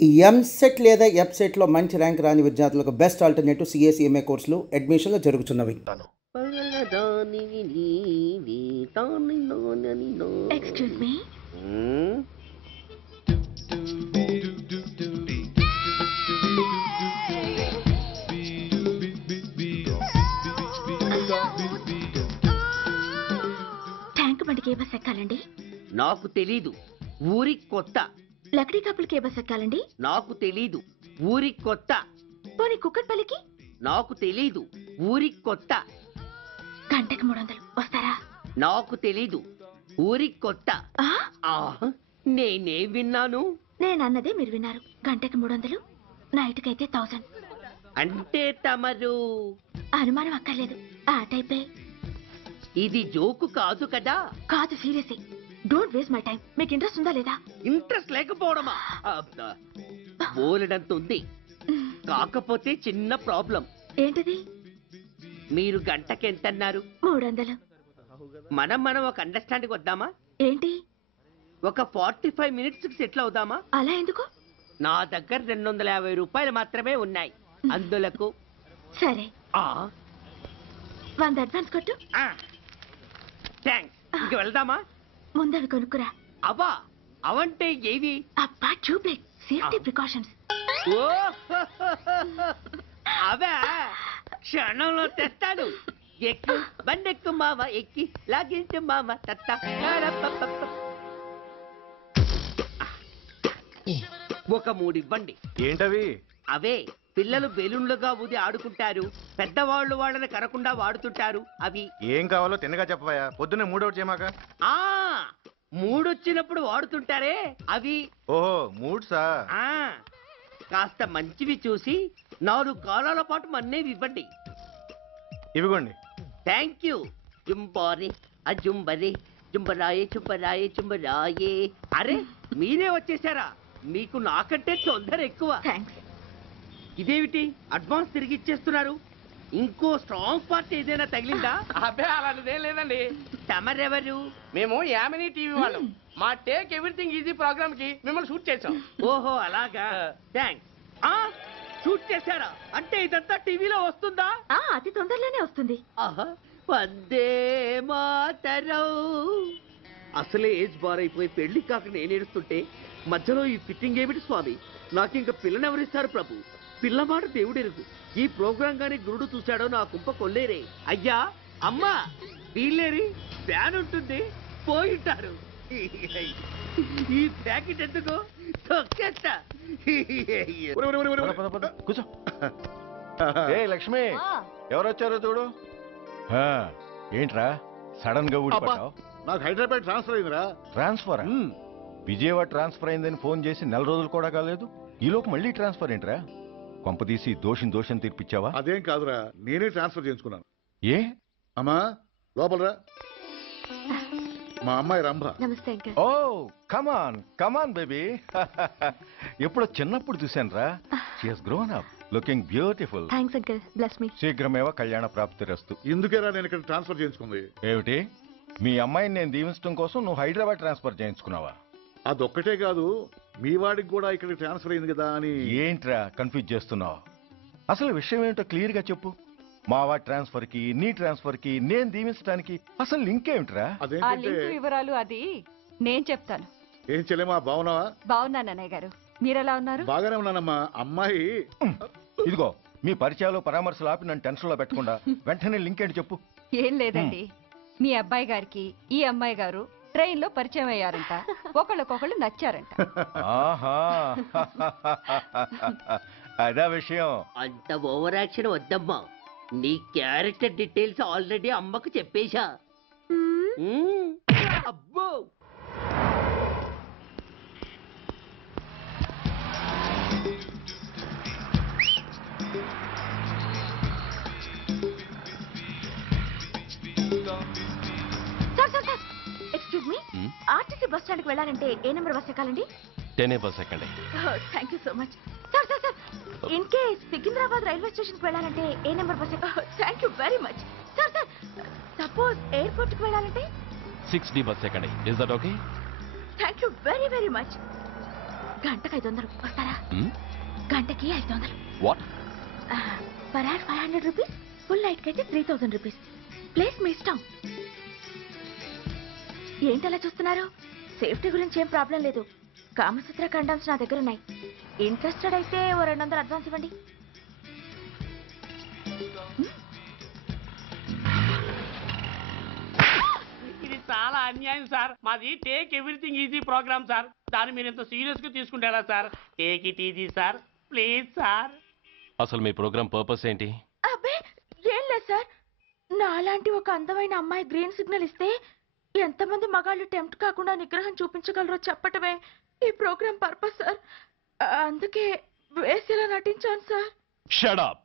ఈ ఎంసెట్ లేదా ఎఫ్సెట్లో మంచి ర్యాంక్ రాని విద్యార్థులకు బెస్ట్ ఆల్టర్నేటివ్ సిఏ కోర్సులు అడ్మిషన్లు జరుగుతున్నవి. ఎక్స్క్యూజ్ మీ, ట్యాంక్ బండికి ఏ బస్ ఎక్కాలండి? నాకు తెలీదు, ఊరి కొత్త. లక్డీ కప్పులకి ఏ బస్ ఎక్కాలండి? నాకు తెలీదు, ఊరి కొత్త. పోనీ కుక్కట్పల్లికి? నాకు తెలీదు, ఊరి కొత్త. గంటకి 300 వస్తారా? నాకు తెలీదు, ఊరి కొత్త. ఆ? నేనే విన్నాను. నేను అన్నదే మీరు విన్నారు. గంటకి 300, నైట్కి అయితే 1000. అంటే తమరు అనుమానం అక్కర్లేదు, ఆ టైపే. ఇది జోకు కాదు కదా? కాదు, serious. Don't waste my time. మీకు ఇంట్రెస్ట్ ఉందా లేదా? ఇంట్రెస్ట్ లేకపోవడమా? బోలెడంత ఉంది, కాకపోతే చిన్న ప్రాబ్లం. ఏంటిది? మీరు గంటకి ఎంత అన్నారు? 300. మనం ఒక అండర్స్టాండింగ్ వద్దామా? ఏంటి? ఒక 45 మినిట్స్ కి సెటిల్ అవుదామా? అలా ఎందుకు? నా దగ్గర 250 రూపాయలు మాత్రమే ఉన్నాయి. అందులకు సరే, ఆ 100 అడ్వాన్స్ కొట్టు. థ్యాంక్స్. ఇంక వెళ్దామా? ముందవి కొనుక్కురా. అవా అవంటే ఏవి? అబ్బా, ట్యూబ్లైట్, సేఫ్టీ ప్రికాషన్స్. ఓ అవా, క్షణంలో తెస్తాను. ఎక్కి బండెక్కు మావ, ఎక్కి లాగించు మావ. తత్త ఒక 3 ఇవ్వండి. ఏంటవి? అవే పిల్లలు బెలూన్లుగా ఊది ఆడుకుంటారు, పెద్దవాళ్ళు వాళ్ళని కరకుండా వాడుతుంటారు. అవి ఏం కావాలో తిన్నగా చెప్పవా. పొద్దున్నే మూడోటి చేయమాక. ఆ 3 వచ్చినప్పుడు వాడుతుంటారే అవి. ఓహో, మూడ్సా? ఆ కాస్త మంచివి చూసి 4 కాలాల పాటు మన్నేవి ఇవ్వండి. ఇవిగోండి. Thank you. జుంబారి అజుంబరి జుంబరాయే చుంబరాయే చుంబరాయే. అరే మీరే వచ్చేసారా? మీకు నాకంటే తొందర ఎక్కువ. థ్యాంక్స్. ఇదేమిటి అడ్వాన్స్ తిరిగి ఇచ్చేస్తున్నారు? ఇంకో స్ట్రాంగ్ పార్టీ ఏదైనా తగిలిందా? అబ్బే అలాంటిదేం లేదండి. తమరెవరు? మేము యామినీ టీవీ వాళ్ళం. మా టేక్ ఎవ్రీథింగ్ ఈజీ ప్రోగ్రామ్ కి మిమ్మల్ని షూట్ చేసాం. ఓహో అలాగా, థ్యాంక్స్. షూట్ చేశారా? అంటే ఇదంతా టీవీలో వస్తుందా? అతి తొందరలోనే వస్తుంది. ఆహా, వందే మాతరం. అసలే ఏజ్ బార్ అయిపోయి పెళ్లి కాక నేను ఏడుస్తుంటే మధ్యలో ఈ ఫిట్టింగ్ ఏమిటి స్వామి? నాకు ఇంకా పిల్లనెవరిస్తారు ప్రభు? పిల్లవాడు దేవుడెరుగు. ఈ ప్రోగ్రాం గాని గురుడు చూశాడో నా కుంప కొల్లేరే. అయ్యా అమ్మా, వీళ్ళేరి ఫ్యాన్ ఉంటుంది, పోయింటారు. ఈ ప్యాకెట్ ఎందుకు తొక్కేస్తా. కూర్చో. ఏ లక్ష్మి, ఎవరొచ్చారో చూడు. ఏంట్రా సడన్ గా ఊడిపడ్డావు? నాకు హైదరాబాద్ ట్రాన్స్ఫర్ అయిందిరా. ట్రాన్స్ఫర్? విజయవాడ ట్రాన్స్ఫర్ అయిందని ఫోన్ చేసి 4 రోజులు కూడా కాలేదు. ఈలోపు మళ్ళీ ట్రాన్స్ఫర్ ఏంట్రా? కొంపదీసి దోషం తీర్పిచ్చావా? అదేం కాదురా, నేనే ట్రాన్స్ఫర్ చేయించుకున్నాను. ఏ? అమ్మా లోపలరా. మా అమ్మాయి రంభ. నమస్తే అంకల్. ఓ కమాన్ బేబీ. ఎప్పుడో చిన్నప్పుడు చూశానురా. She has grown up, looking beautiful. Thanks uncle, bless me. శీఘ్రమేవ కళ్యాణ ప్రాప్తిరస్తు. ఇందుకేరా నేను ఇక్కడ ట్రాన్స్ఫర్ చేయించుకుంది. ఏమిటి, మీ అమ్మాయిని నేను దీవించడం కోసం నువ్వు హైదరాబాద్ ట్రాన్స్ఫర్ చేయించుకున్నావా? అదొక్కటే కాదు, మీ వాడికి కూడా ఇక్కడ ట్రాన్స్ఫర్ అయింది కదా అని. ఏంట్రా కన్ఫ్యూజ్ చేస్తున్నావు? అసలు విషయం ఏంటో క్లియర్ గా చెప్పు. మా వాడి ట్రాన్స్ఫర్ కి నీ ట్రాన్స్ఫర్ కి నేను దీవించడానికి అసలు లింక్ ఏమిట్రా? అదేంటంటే వివరాలు అది నేను చెప్తాను. ఏం చెల్లెమా, బాగున్నావా? బాగున్నాను అన్నయ్య గారు, మీరెలా ఉన్నారు? బాగానే ఉన్నానమ్మా. అమ్మాయి ఇదిగో మీ పరిచయాలు పరామర్శలు ఆపి నన్ను టెన్షన్ లో పెట్టకుండా వెంటనే లింక్ ఏంటి చెప్పు. ఏం లేదండి, మీ అబ్బాయి గారికి ఈ అమ్మాయి గారు ట్రైన్ లో పరిచయం అయ్యారంట, ఒకళ్ళకొకళ్ళు నచ్చారంట. ఆహా, అదా విషయం. అంత ఓవర్ యాక్షన్ వద్దమ్మా. నీ క్యారెక్టర్ డీటెయిల్స్ ఆల్రెడీ అమ్మకు చెప్పేశా. అబ్బో, excuse me, RTC bus stand కి వెళ్ళాలంటే ఏ నెంబర్ బస్ ఎక్కాలండి? 10 బస్ ఎక్కండి. Thank you so much. Sir sir sir, in case Secunderabad railway station కి వెళ్ళాలంటే ఏ నెంబర్ బస్ ఎక్కాలి? Thank you very much. Sir sir, suppose airport కి వెళ్ళాలంటే? 6D బస్ ఎక్కండి. Is that okay? Thank you very very much. గంటకి 500 వస్తారా? గంటకి 500. What? Per hour 500 rupees, full night కైతే 3000 రూపీస్. ప్లేస్ మీ ఇష్టం. ఏంటి అలా చూస్తున్నారు? సేఫ్టీ గురించి ఏం ప్రాబ్లం లేదు. కామసూత్ర కండమ్స్ నా దగ్గర ఉన్నాయి. ఇంట్రెస్టెడ్ అయితే ఓ 200 అడ్వాన్స్ ఇవ్వండి. ఇది చాలా అన్యాయం సార్. మాది take everything easy programme sir. దాన్ని మీరు ఇంత సీరియస్ గా తీసుకుంటారా sir? Take it easy sir, please sir. అసలు మీ ప్రోగ్రామ్ పర్పస్ ఏంటి? అబ్బే ఏం లేదు సార్. నాలాంటి ఒక అందమైన అమ్మాయి గ్రీన్ సిగ్నల్ ఇస్తే ఎంతమంది మగాళ్ళు టెంప్ట్ కాకుండా నిగ్రహం చూపించగలరో చెప్పటమే ఈ ప్రోగ్రామ్ పర్పస్ సార్. అందుకే వేసేలా నటించాను సార్. Shut up.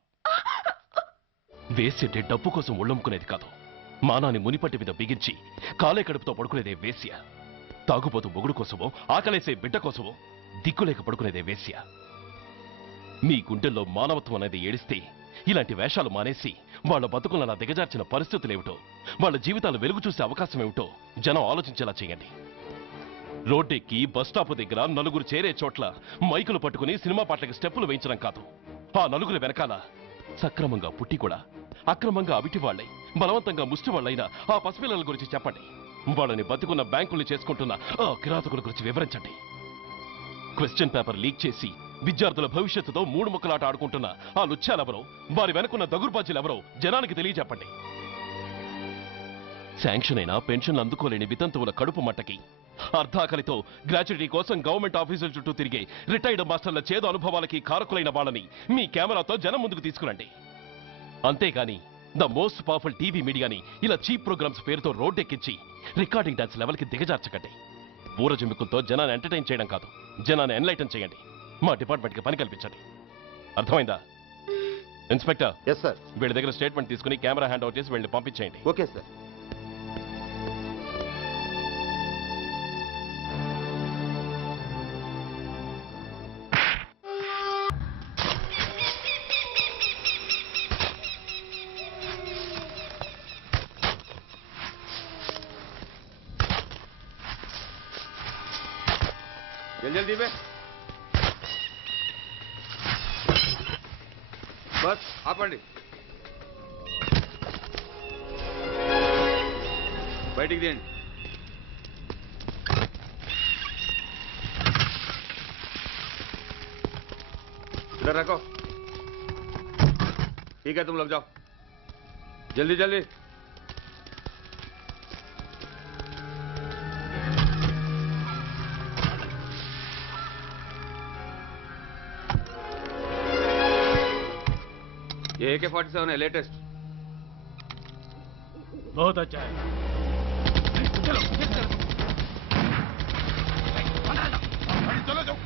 వేసేటే డబ్బు కోసం ఒళ్ళొమ్ముకునేది కాదు. మానాన్ని మునిపట్టి మీద బిగించి కాలే కడుపుతో పడుకునేదే వేశ్య. తాగుపోతూ మొగుడు కోసమో ఆకలేసే బిడ్డ కోసమో దిక్కులేక పడుకునేదే వేశ్య. మీ గుండెల్లో మానవత్వం అనేది ఏడిస్తే ఇలాంటి వేషాలు మానేసి వాళ్ళ బతుకులను అలా దిగజార్చిన పరిస్థితులేమిటో, వాళ్ళ జీవితాలు వెలుగు చూసే అవకాశం ఏమిటో జనం ఆలోచించేలా చేయండి. రోడ్డెక్కి బస్టాప్ దగ్గర నలుగురు చేరే చోట్ల మైకులు పట్టుకుని సినిమా పాటలకి స్టెప్పులు వేయించడం కాదు. ఆ నలుగురు వెనకాల సక్రమంగా పుట్టి కూడా అక్రమంగా అవిటి వాళ్ళై బలవంతంగా ముష్టి వాళ్ళైన ఆ పసిపిల్లల గురించి చెప్పండి. వాళ్ళని బతుకున్న బ్యాంకుల్ని చేసుకుంటున్న ఆ కిరాతకుల గురించి వివరించండి. క్వశ్చన్ పేపర్ లీక్ చేసి విద్యార్థుల భవిష్యత్తుతో 3 ముక్కలాట ఆడుకుంటున్న ఆ లుచ్చాలెవరో, వారి వెనుకున్న దగుర్బాజీలెవరో జనానికి తెలియజెప్పండి. శాంక్షన్ అయినా పెన్షన్లు అందుకోలేని వితంతువుల కడుపు మట్టకి, అర్ధాకలితో గ్రాట్యుటీ కోసం గవర్నమెంట్ ఆఫీసుల చుట్టూ తిరిగే రిటైర్డ్ మాస్టర్ల చేదు అనుభవాలకి కారకులైన వాళ్ళని మీ కెమెరాతో జనం ముందుకు తీసుకురండి. అంతేగాని ద మోస్ట్ పవర్ఫుల్ టీవీ మీడియాని ఇలా చీప్ ప్రోగ్రామ్స్ పేరుతో రోడ్డెక్కించి రికార్డింగ్ డాన్స్ లెవెల్కి దిగజార్చకండి. ఊరజమికులతో జనాన్ని ఎంటర్టైన్ చేయడం కాదు, జనాన్ని ఎన్లైటన్ చేయండి. మా డిపార్ట్మెంట్కి పని కల్పించండి. అర్థమైందా? Inspector, yes sir. వీళ్ళ దగ్గర స్టేట్మెంట్ తీసుకుని కెమెరా హ్యాండ్ అవుట్ చేసి వీళ్ళని పంపించేయండి. Okay sir. जल्दी में बस ఆపండి. బయటికి తీయండి. इधर रखो. ठीक है, तुम लोग जाओ. जल्दी जल्दी. ये AK-47 है, लेटेस्ट. बहुत अच्छा है. चलो चलो जाओ.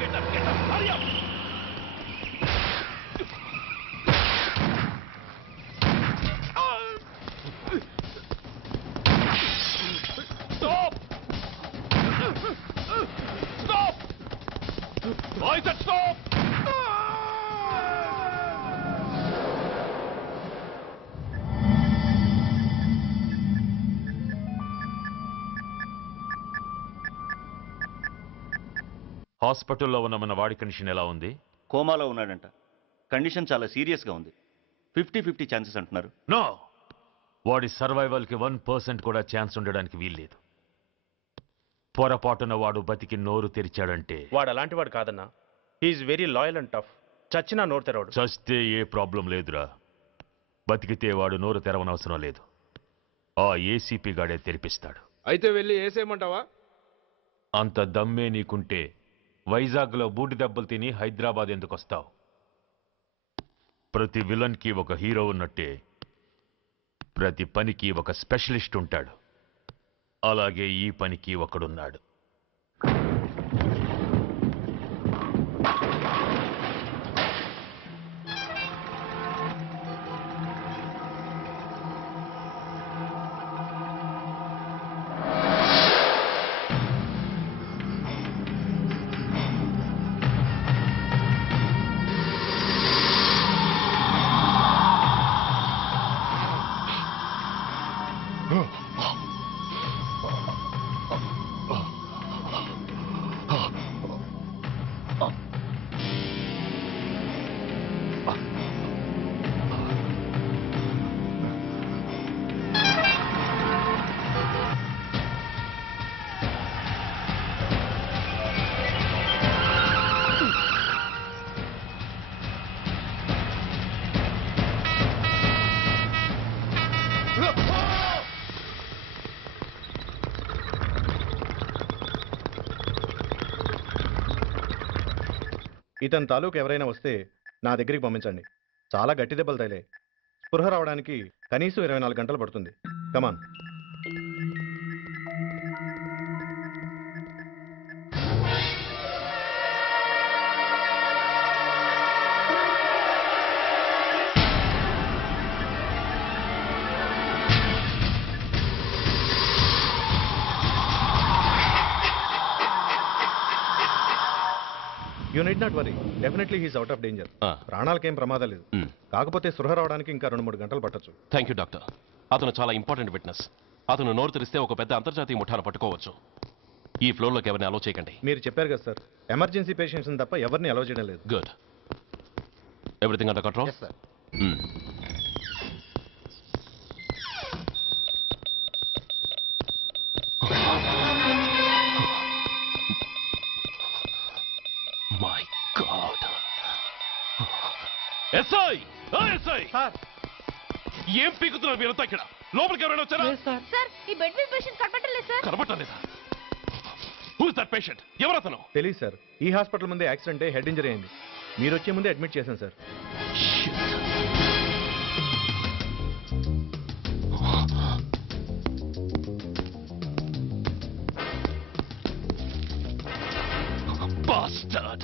Get up, hurry up. Stop! Stop! I said stop! హాస్పిటల్లో ఉన్న మన వాడి కండిషన్ ఎలా ఉంది? కోమాలో ఉన్నాడంట. కండిషన్ చాలా సీరియస్గా ఉంది. 50-50 ఛాన్సెస్ అంటున్నారు. నో, వాడి సర్వైవల్కి 1% కూడా ఛాన్స్ ఉండడానికి వీల్లేదు. పొరపాటున వాడు బతికి నోరు తెరిచాడంటే వాడు అలాంటి వాడు కాదన్నా. He is very loyal and tough. చచ్చినా నోరు తెరవడు. చస్తే ఏ ప్రాబ్లం లేదురా. బతికితే వాడు నోరు తెరవనవసరం లేదు. ఆ ఏసీపీ గాడే తెరిపిస్తాడు. అయితే వెళ్ళి వేసేయమంటావా? అంత దమ్మే నీకుంటే వైజాగ్లో బూటి దెబ్బలు తిని హైదరాబాద్ ఎందుకు వస్తావు? ప్రతి విలన్కి ఒక హీరో ఉన్నట్టే ప్రతి పనికి ఒక స్పెషలిస్ట్ ఉంటాడు. అలాగే ఈ పనికి ఒకడున్నాడు. ఇతని తాలూకు ఎవరైనా వస్తే నా దగ్గరికి పంపించండి. చాలా గట్టి దెబ్బలు తగిలాయి. స్పృహ రావడానికి కనీసం 24 గంటలు పడుతుంది. Come on. You need not worry, definitely he's out of danger. ప్రాణాలకేం ప్రమాదం లేదు. కాకపోతే స్పృహ రావడానికి ఇంకా 2-3 గంటలు పట్టొచ్చు. Thank you doctor. అతను చాలా ఇంపార్టెంట్ విట్నెస్. అతను నోరు తెరిస్తే ఒక పెద్ద అంతర్జాతీయ ముఠాను పట్టుకోవచ్చు. ఈ ఫ్లోర్లోకి ఎవరిని అలో చేయకండి. మీరు చెప్పారు కదా సార్, ఎమర్జెన్సీ పేషెంట్స్ తప్ప ఎవరిని అలో చేయడం లేదు. Good. Everything under control? Sir. My God. SI! SI! ఏం పీకుతున్నారు మీరంతా ఇక్కడ? లోపలికి ఎవరైనా వచ్చారా? సార్, ఈ బెడ్ మీద పేషెంట్ కనబట్టలేదు సార్. కనబట్టలేదా? Who is that patient? ఎవరతను? తెలియదు సార్. ఈ హాస్పిటల్ ముందే యాక్సిడెంట్ హెడ్ ఇంజరీ అయింది. మీరు వచ్చే ముందే అడ్మిట్ చేశాను sir. Bastard!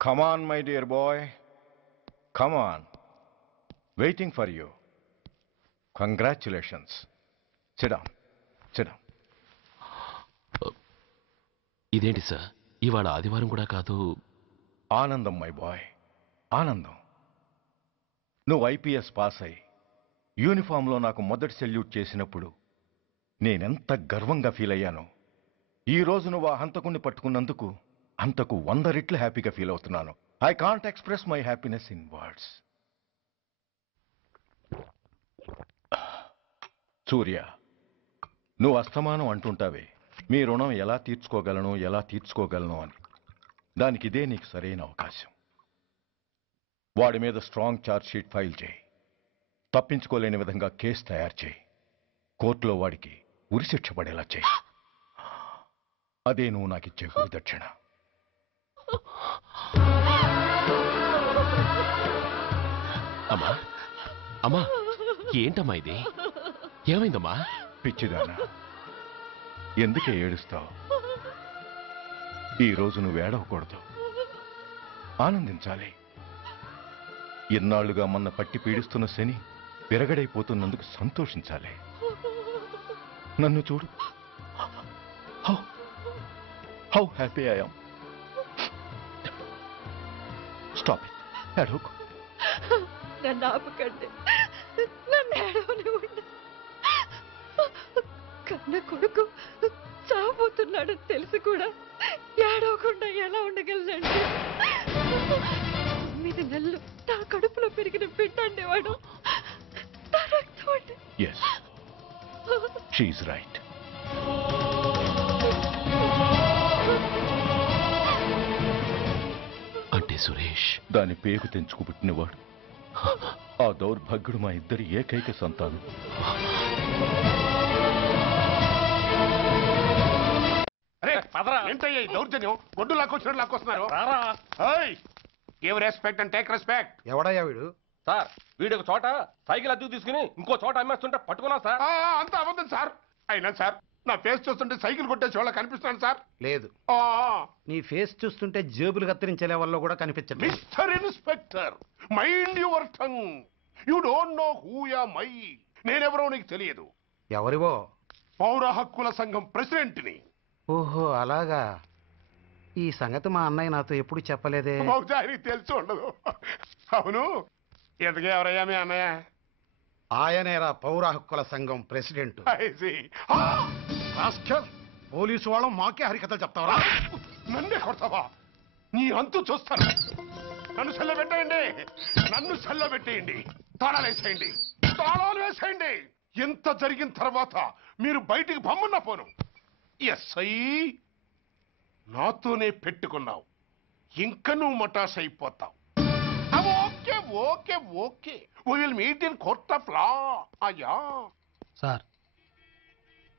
Come on, my dear boy. Come on. Waiting for you. Congratulations. Sit down. Sit down. ఇదేంటి సార్, ఇవాళ ఆదివారం కూడా కాదు. ఆనందం మై బాయ్, ఆనందం. నువ్వు ఐపీఎస్ పాస్ అయి యూనిఫామ్లో నాకు మొదటి సెల్యూట్ చేసినప్పుడు నేనెంత గర్వంగా ఫీల్ అయ్యానో, ఈ రోజు నువ్వు ఆ హంతకుణ్ణి పట్టుకున్నందుకు అంతకు 100 రెట్లు హ్యాపీగా ఫీల్ అవుతున్నాను. I can't express my happiness in words. Surya, నువ్వు అస్తమానం అంటుంటావే మీ రుణం ఎలా తీర్చుకోగలను అని. దానికి ఇదే నీకు సరైన అవకాశం. వాడి మీద స్ట్రాంగ్ ఛార్జ్ షీట్ ఫైల్ చేయి. తప్పించుకోలేని విధంగా కేసు తయారు చేయి. కోర్టులో వాడికి ఉరిశిక్ష పడేలా చేయి. అదే నువ్వు నాకిచ్చే గురుదక్షిణ. అమ్మా, అమ్మా, ఏంటమ్మా ఇది? ఏమైందమ్మా? పిచ్చిదానా, ఎందుకే ఏడుస్తావు? ఈరోజు నువ్వు ఏడవకూడదు, ఆనందించాలి. ఎన్నాళ్లుగా మన పట్టి పీడిస్తున్న శని విరగడైపోతున్నందుకు సంతోషించాలి. నన్ను చూడు, how happy I am. Stop it, ఏడవకు. నన్ను ఆపకండి, నన్ను ఏడవనివ్వండి. కన్న కొడుకు చావబోతున్నాడని తెలిసి కూడా ఏడవకుండా ఎలా ఉండగలనండి? 9 నెలలు నా కడుపులో పెరిగిన బిడ్డ అండేవాడు. Yes, she's right. అంటే సురేష్ దాని పేగు తెంచుకు పుట్టినవాడు. ఆ దౌర్భాగ్యుడు మా ఇద్దరి ఏకైక సంతానం. ఏంటయ్యా ఈ దౌర్జన్యం? గొడ్డు లాక్కొచ్చినట్టు లాక్కొస్తున్నారు. Give respect and take respect. ఎవడయ్యా వీడు? సార్, వీడు ఒక చోట సైకిల్ అద్దెకు తీసుకుని ఇంకో చోట అమ్మేస్తుంటే పట్టుకున్నాం సార్. అంత అబద్ధం సార్. అయినా సార్, నా ఫేస్ చూస్తుంటే సైకిల్ కొట్టే చోళ్ళ కనిపిస్తున్నాను సార్. లేదు, నీ ఫేస్ చూస్తుంటే జేబులు కత్తిరించే లెవెల్లో కూడా కనిపించదు. Mister inspector, mind your tongue. You don't know who am I. నేనెవరో నీకు తెలియదు. ఎవరివో? పౌర హక్కుల సంఘం ప్రెసిడెంట్ని. ఓహో, అలాగా. ఈ సంగతి మా అన్నయ్య నాతో ఎప్పుడు చెప్పలేదే. బహుశా ఆయనకి తెలిసి ఉండదు. అవును, ఎందుకే ఎవరయ్యా మీ అన్నయ్య? ఆయనేరా పౌర హక్కుల సంఘం ప్రెసిడెంట్. పోలీసు వాళ్ళం మాకే హరికథలు చెప్తావరా? నన్నే కొడతావా? నీ అంతు చూస్తాను. నన్ను సెల్లబెట్టేయండి, నన్ను సెల్లబెట్టేయండి. తాళాలు వేసేయండి, తాళాలు వేసేయండి. ఎంత జరిగిన తర్వాత మీరు బయటికి పమ్మన్నా పోను. ఎస్ఐ, నాతోనే పెట్టుకున్నావు, ఇంకా నువ్వు మటాస్ అయిపోతావు. Okay okay okay, we will meet in court of law. అయ్యా సార్,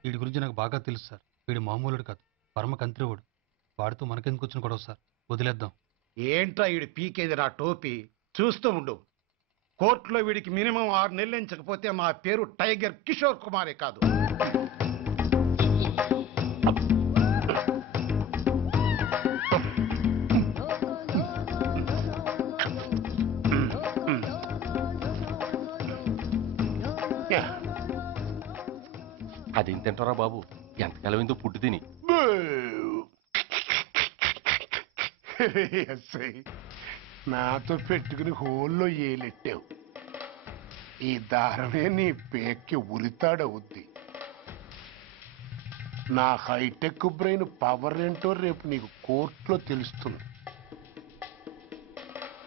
వీడి గురించి నాకు బాగా తెలుసు సార్. వీడు మామూలుడు కాదు, పరమ కంత్రివాడు. వాడితో మనకెందుకు వచ్చిన గొడవ సార్? వదిలేద్దాం. ఏంట్రా వీడి పీకేది నా టోపీ? చూస్తూ ఉండు. కోర్టులో వీడికి మినిమం 6 నెలలు ఎంచకపోతే మా పేరు టైగర్ కిషోర్ కుమారే కాదు. అదేం తింటారా బాబు? ఎంతకాలం ఎందుకు పుట్టు తిని. నాతో పెట్టుకుని హోల్లో ఏలెట్టావు. ఈ దారమే నీ పేక్కి ఉరితాడవుద్ది. నా హైటెక్ బ్రెయిన్ పవర్ ఏంటో రేపు నీకు కోర్టులో తెలుస్తుంది.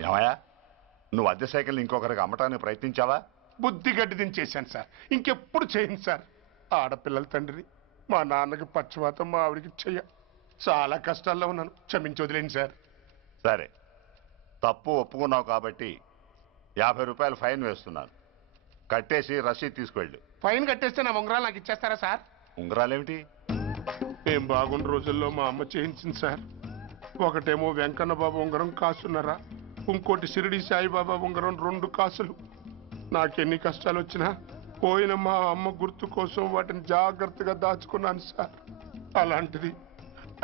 ఏమయ్యా, నువ్వు అద్దె సైకిల్ ఇంకొకరికి అమ్మటానికి ప్రయత్నించావా? బుద్ధి గడ్డి దించేశాను సార్, ఇంకెప్పుడు చేయను సార్. ఆడపిల్లల తండ్రి, మా నాన్నకి పక్షవాతం, మా ఆవిడికి చెయ్య. చాలా కష్టాల్లో ఉన్నాను, క్షమించి వదిలేండి సార్. సరే, తప్పు ఒప్పుకున్నావు కాబట్టి 50 రూపాయలు ఫైన్ వేస్తున్నాను. కట్టేసి రసీదు తీసుకువెళ్ళు. ఫైన్ కట్టేస్తే నా ఉంగరాలు నాకు ఇచ్చేస్తారా సార్? ఉంగరాలేమిటి? ఏం బాగున్న రోజుల్లో మా అమ్మ చేయించింది సార్. ఒకటేమో వెంకన్న బాబు ఉంగరం కాసున్నరా, ఇంకోటి షిరిడి సాయిబాబా ఉంగరం 2 కాసులు. నాకెన్ని కష్టాలు వచ్చినా పోయిన మా అమ్మ గుర్తు కోసం వాటిని జాగ్రత్తగా దాచుకున్నాను సార్. అలాంటిది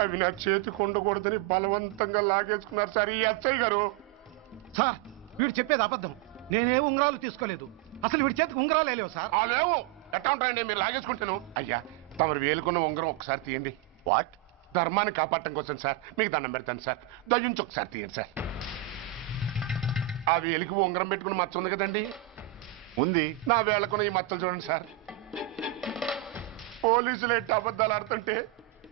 అవి నా చేతికి ఉండకూడదని బలవంతంగా లాగేసుకున్నారు సార్ ఈ ఎస్ఐ గారు. సార్, వీడు చెప్పేది అబద్ధం. నేనే ఉంగరాలు తీసుకోలేదు. అసలు వీడి చేతికి ఉంగరాలు లేవు సార్. లేవు, ఎట్టా ఉంటాయండి మీరు లాగేసుకుంటాను. అయ్యా, తమరు వేలుకున్న ఉంగరం ఒకసారి తీయండి. వాట్? ధర్మాన్ని కాపాడటం కోసం సార్ మీకు దండం పెడతాను సార్. దయ్యుంచి ఒకసారి తీయండి సార్. ఆ వేలికి ఉంగరం పెట్టుకుని మచ్చ ఉంది కదండి, ఉంది. నా వేళకున్న ఈ మచ్చలు చూడండి సార్. పోలీసులు ఎట్టి అబద్ధాలు ఆడుతుంటే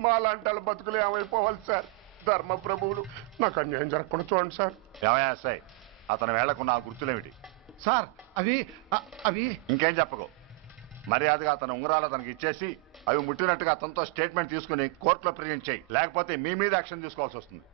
మా లాంటి వాళ్ళ బతుకులు ఏమైపోవాలి సార్. ధర్మ ప్రభువులు నాకు అన్యాయం జరగకుండా చూడండి సార్. ఏమయ్యా సార్, అతని వేళ్లకున్న ఆ గుర్తులేమిటి? సార్ అవి అవి ఇంకేం చెప్పకు. మర్యాదగా అతని ఉంగరాలు అతనికి ఇచ్చేసి అవి ముట్టినట్టుగా అతనితో స్టేట్మెంట్ తీసుకుని కోర్టులో ప్రజెంట్ చేయి. లేకపోతే మీ మీద యాక్షన్ తీసుకోవాల్సి వస్తుంది.